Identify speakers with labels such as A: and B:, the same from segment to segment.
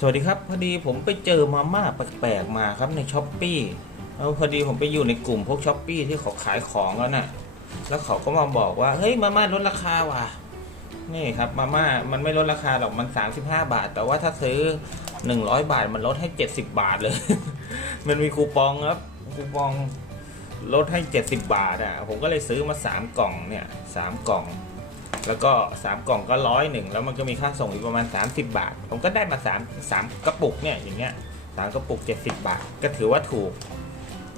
A: สวัสดีครับพอดีผมไปเจอมาม่าแปลกๆมาครับในช้อปปี้แล้วพอดีผมไปอยู่ในกลุ่มพวกช้อปปี้ที่เขาขายของแล้วน่ะแล้วเขาก็มาบอกว่าเฮ้ยมาม่าลดราคาว่ะ นี่ครับมาม่ามันไม่ลดราคาหรอกมัน 35 บาท แต่ว่าถ้าซื้อ 100 บาทมันลดให้ 70 บาทเลย มันมีคูปองครับคูปองลดให้ 70 บาทอะผมก็เลยซื้อมา 3 กล่องเนี่ยสามกล่อง แล้วก็ 3 กล่องก็ร้อยหนึ่งแล้วมันก็มีค่าส่งอีกประมาณ 30 บาท ผมก็ได้มา 3 3 กระปุกเนี่ยอย่างเงี้ยสามกระปุก 70 บาท ก็ถือว่าถูก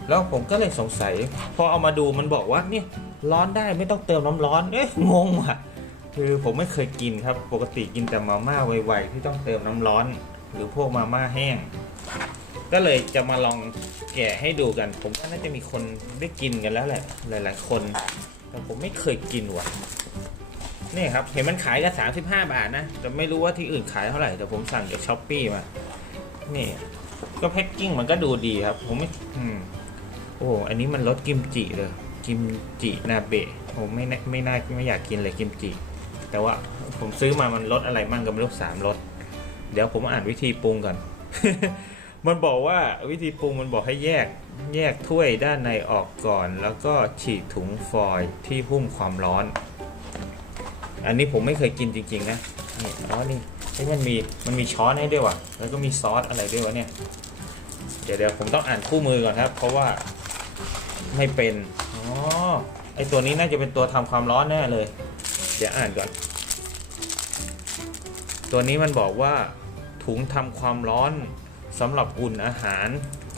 A: แล้วผมก็เลยสงสัย พอเอามาดูมันบอกว่าเนี่ยร้อนได้ไม่ต้องเติมน้ำร้อนเอ๊ะงงว่ะคือผมไม่เคยกินครับปกติกินแต่มาม่าไวๆที่ต้องเติมน้ำร้อน หรือพวกมาม่าแห้ง ก็เลยจะมาลองแกะให้ดูกัน ผมว่าน่าจะมีคนได้กินกันแล้วแหละ หลาย ๆ คน แต่ผมไม่เคยกินว่ะ นี่ครับ เห็นมันขายกัน35บห้าบาทนะ แต่ไม่รู้ว่าที่อื่นขายเท่าไหร่ แต่ผมสั่งจากช้อปปี้มา นี่ ก็แพ็กกิ้งมันก็ดูดีครับ ผมไม่อืมโอ้อันนี้มันรสกิมจิเลย กิมจินาเบะผมไม่ไม่น่าไม่อยากกินเลยกิมจิ แต่ว่าผมซื้อมามันรสอะไรมั่งก็ไม่รู้สามรสเดี๋ยวผมอ่านวิธีปรุงก่อน มันบอกว่าวิธีปรุงมันบอกให้แยกแยกถ้วยด้านในออกก่อน แล้วก็ฉีกถุงฟอยล์ที่หุ้มความร้อน อันนี้ผมไม่เคยกินจริง ๆ นะนี่อ๋อนี่เฮ้ยมันมีมันมีช้อนให้ด้วยว่ะ แล้วก็มีซอสอะไรด้วยวะเนี่ย เดี๋ยวเดี๋ยวผมต้องอ่านคู่มือก่อนครับ เพราะว่าไม่เป็นอ๋อไอตัวนี้น่าจะเป็นตัวทำความร้อนแน่เลย เดี๋ยวอ่านก่อน ตัวนี้มันบอกว่าถุงทำความร้อนสำหรับอุ่นอาหาร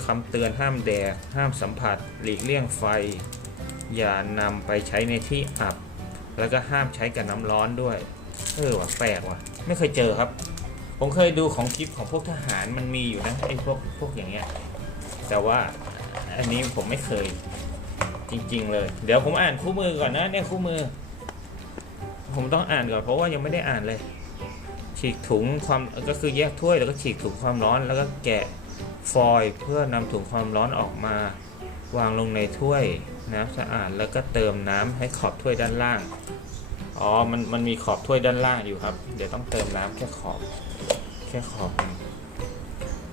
A: คำเตือนห้ามแดกห้ามสัมผัส หลีกเลี่ยงไฟ อย่านำไปใช้ในที่อับ แล้วก็ห้ามใช้กับน้ำร้อนด้วย เออว่ะแปลกว่ะ ไม่เคยเจอครับ ผมเคยดูของคลิปของพวกทหารมันมีอยู่นะไอ้พวกพวกอย่างเงี้ย แต่ว่าอันนี้ผมไม่เคยจริง ๆ เลย เดี๋ยวผมอ่านคู่มือก่อนนะเนี่ยคู่มือ ผมต้องอ่านก่อนเพราะว่ายังไม่ได้อ่านเลย ฉีกถุงความก็คือแยกถ้วยแล้วก็ฉีกถุงความร้อน แล้วก็แกะฟอยล์เพื่อนำถุงความร้อนออกมา วางลงในถ้วยน้ำสะอาดแล้วก็เติมน้ำให้ขอบถ้วยด้านล่าง อ๋อ มันมันมีขอบถ้วยด้านล่างอยู่ครับ เดี๋ยวต้องเติมน้ำแค่ขอบ แค่ขอบ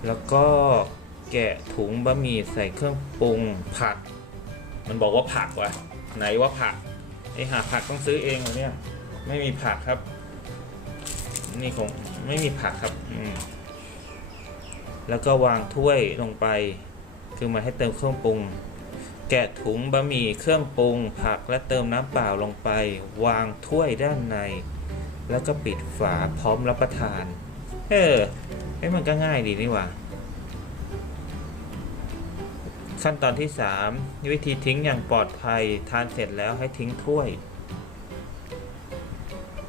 A: แล้วก็แกะถุงบะหมี่ใส่เครื่องปรุงผัก มันบอกว่าผักวะไหนว่าผักไอหาผักต้องซื้อเองเหรอเนี่ย ไม่มีผักครับ นี่คงไม่มีผักครับ อืมแล้วก็วางถ้วยลงไป คือมาให้เติมเครื่องปรุง แกะถุงบะหมี่เครื่องปรุง ผักและเติมน้ำเปล่าลงไป วางถ้วยด้านใน แล้วก็ปิดฝาพร้อมรับประทาน เออเอ้มันก็ง่ายดีนี่หว่า ขั้นตอนที่ 3 วิธีทิ้งอย่างปลอดภัยทานเสร็จแล้วให้ทิ้งถ้วย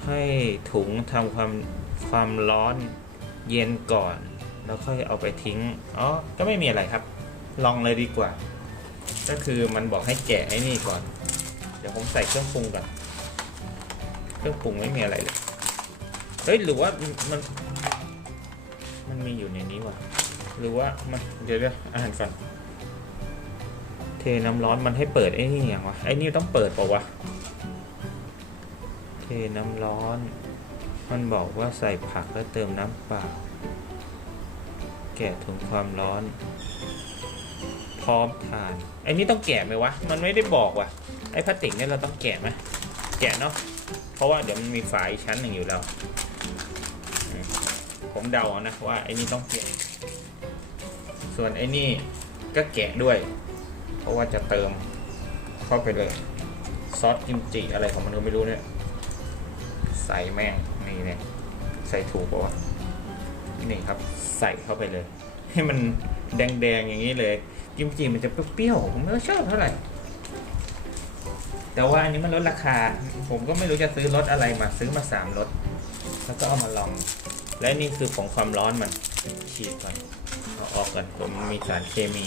A: ให้ถุงทำความความร้อนเย็นก่อน แล้วค่อยเอาไปทิ้ง อ๋อ ก็ไม่มีอะไรครับ ลองเลยดีกว่า ก็คือมันบอกให้แกะไอ้นี่ก่อน เดี๋ยวผมใส่เครื่องปรุงก่อน เครื่องปรุงไม่มีอะไรเลย เฮ้ยหรือว่ามัน มันมีอยู่ในนี้ว่ะ หรือว่ามันเดี๋ยวเดี๋ยวอ่านก่อนเทน้ำร้อนมันให้เปิดไอ้นี่อย่างวะ ไอ้นี่ต้องเปิดเปล่าวะ เทน้ำร้อน มันบอกว่าใส่ผักแล้วเติมน้ำเปล่า แกะถุงความร้อน พร้อมทานไอ้นี่ต้องแกะไหมวะ มันไม่ได้บอกว่ะ ไอ้พลาสติกเนี่ยเราต้องแกะไหมแกะเนาะ เพราะว่าเดี๋ยวมันมีฝาอีกชั้นหนึ่งอยู่แล้ว ผมเดาเอานะว่าไอ้นี่ต้องแกะ ส่วนไอ้นี่ก็แกะด้วย เพราะว่าจะเติมเข้าไปเลย ซอสกิมจิอะไรของมันก็ไม่รู้เนี่ย ใส่แม่งนี่เนี่ย ใส่ถูกปะวะนี่ครับ ใส่เข้าไปเลย ให้มันแดงๆอย่างนี้เลย กิมจิมันจะเปรี้ยวๆผมไม่ชอบเท่าไหร่ แต่ว่าอันนี้มันลดราคา ผมก็ไม่รู้จะซื้อรสอะไรมาซื้อมาสามรสแล้วก็เอามาลอง และนี่คือผงความร้อนมันฉีดก่อนเอาออกก่อนผมมีสารเคมี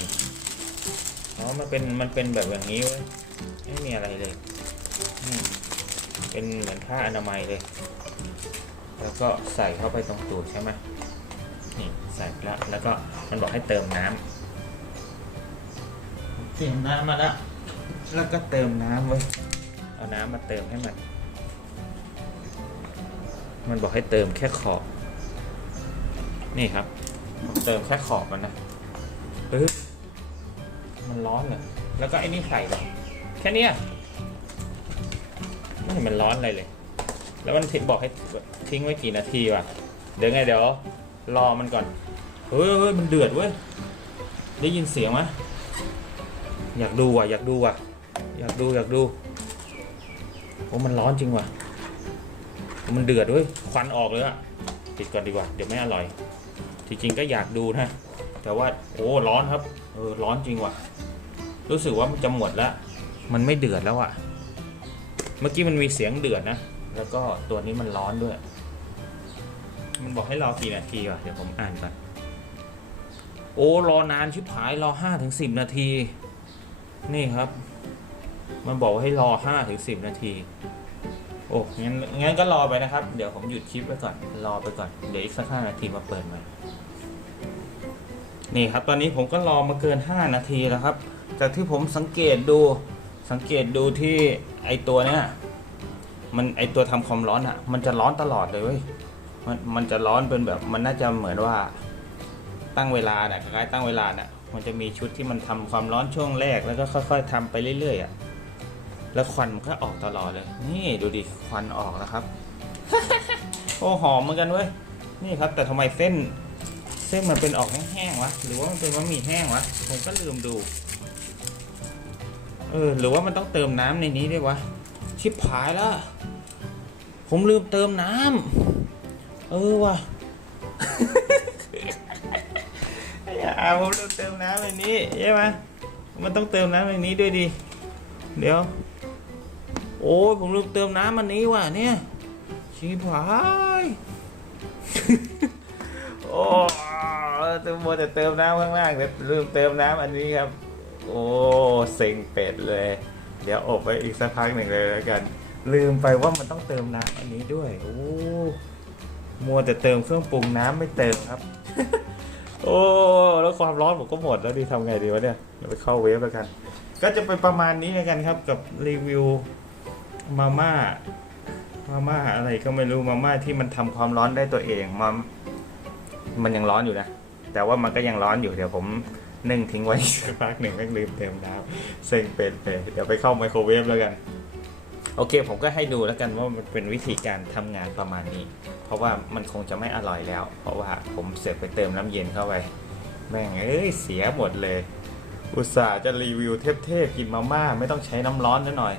A: อ๋อมันเป็นมันเป็นแบบอย่างนี้เว้ยไม่มีอะไรเลยเป็นเหมือนผ้าอนามัยเลย แล้วก็ใส่เข้าไปตรงตูดใช่ไหมนี่ใส่แล้วแล้วก็มันบอกให้เติมน้ำ เตรียมน้ำมาแล้ว แล้วก็เติมน้ำไว้ยเอาน้ำมาเติมให้มัน มันบอกให้เติมแค่ขอบ นี่ครับผมเติมแค่ขอบมันนะปึ๊บมันร้อนเลยแล้วก็ไอ้นี่ใส่เลยแค่เนี้ยไม่เห็นมันร้อนอะไรเลย แล้วมันบอกให้ทิ้งไว้กี่นาทีวะเดี๋ยวไงเดี๋ยวรอมันก่อนเฮ้ยเฮ้ยมันเดือดเว้ยได้ยินเสียงไหม อยากดูว่ะอยากดูว่ะอยากดูอยากดูโอ้มันร้อนจริงว่ะ มันเดือดด้วยควันออกเลยอะปิดก่อนดีกว่าเดี๋ยวไม่อร่อย จริงๆก็อยากดูนะ แต่ว่าโอ้ร้อนครับเออร้อนจริงว่ะ รู้สึกว่ามันจะหมดแล้วมันไม่เดือดแล้วอะเมื่อกี้มันมีเสียงเดือดนะแล้วก็ตัวนี้มันร้อนด้วย มันบอกให้รอกี่นาทีวะเดี๋ยวผมอ่านก่อนโอ้รอนานชิบหายรอห้าถึงสิบนาที นี่ครับ มันบอกว่าให้รอห้าถึงสิบนาที โอ้งั้นงั้นก็รอไปนะครับ เดี๋ยวผมหยุดคลิปไว้ก่อนรอไปก่อนเดี๋ยวอีกสักห้านาทีมาเปิดใหม่นี่ครับ ตอนนี้ผมก็รอมาเกินห้านาทีแล้วครับ จากที่ผมสังเกตดูสังเกตดูที่ไอตัวเนี้ยมันไอตัวทำความร้อนอะ มันจะร้อนตลอดเลยเว้ยมันมันจะร้อนเป็นแบบ มันน่าจะเหมือนว่า ตั้งเวลาเนี่ยคล้ายๆตั้งเวลาเนี่ยมันจะมีชุดที่มันทำความร้อนช่วงแรกแล้วก็ค่อย ๆทำไปเรื่อยๆอะแล้วควันมันก็ออกตลอดเลย นี่ดูดิควันออกแล้วครับ โอ้หอมเหมือนกันเว้ยนี่ครับ แต่ทำไมเส้น เส้นมันเป็นออกแห้งๆวะหรือว่ามันเป็นบะหมี่แห้งวะผมก็ลืมดูเออหรือว่ามันต้องเติมน้ำในนี้ด้วยวะชิบหายแล้วผมลืมเติมน้ำเออวะ อย่าผมลืมเติมน้ำในนี้ใช่ไหมมันต้องเติมน้ำในนี้ด้วยดิเดี๋ยว โอ้ยผมลืมเติมน้ำอันนี้ว่ะเนี่ยชิบหายโอ้เติมมัวแต่เติมน้ำข้างล่างแต่ลืมเติมน้ำอันนี้ครับ โอ้เซ็งเป็ดเลย เดี๋ยวอบไว้อีกสักพักหนึ่งเลยแล้วกัน ลืมไปว่ามันต้องเติมน้ำอันนี้ด้วยโอ้มัวแต่เติมเครื่องปรุงน้ำไม่เติมครับ โอ้แล้วความร้อนผมก็หมดแล้วดีทำไงดีวะเนี่ยเดี๋ยวไปเข้าเวฟแล้วกัน ก็จะเป็นประมาณนี้แล้วกันครับกับรีวิวมาม่ามาม่าอะไรก็ไม่รู้มาม่าที่มันทำความร้อนได้ตัวเองมามันยังร้อนอยู่นะ แต่ว่ามันก็ยังร้อนอยู่เดี๋ยวผมนึ่งทิ้งไว้สักพักหนึ่งแม่งลืมเติมน้ำเซ็งเป็นไปเดี๋ยวไปเข้าไมโครเวฟแล้วกัน โอเคผมก็ให้ดูแล้วกันว่ามันเป็นวิธีการทำงานประมาณนี้ เพราะว่ามันคงจะไม่อร่อยแล้ว เพราะว่าผมเสร็จไปเติมน้ำเย็นเข้าไปแม่งเอ้ยเสียหมดเลย อุตส่าห์จะรีวิวเทพๆกินมาม่าไม่ต้องใช้น้ำร้อนนิดหน่อย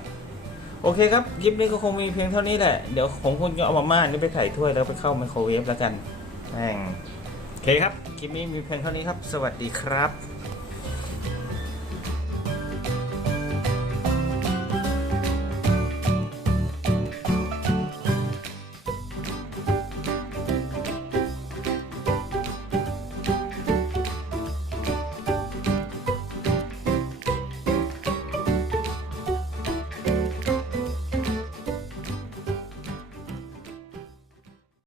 A: โอเคครับคลิปนี้ก็คงมีเพียงเท่านี้แหละ เดี๋ยวผมคงจะเอามาม่านี่ไปใส่ถ้วยแล้วไปเข้าไมโครเวฟแล้วกันแม่งโอเคครับคลิปนี้มีเพียงเท่านี้ครับ สวัสดีครับ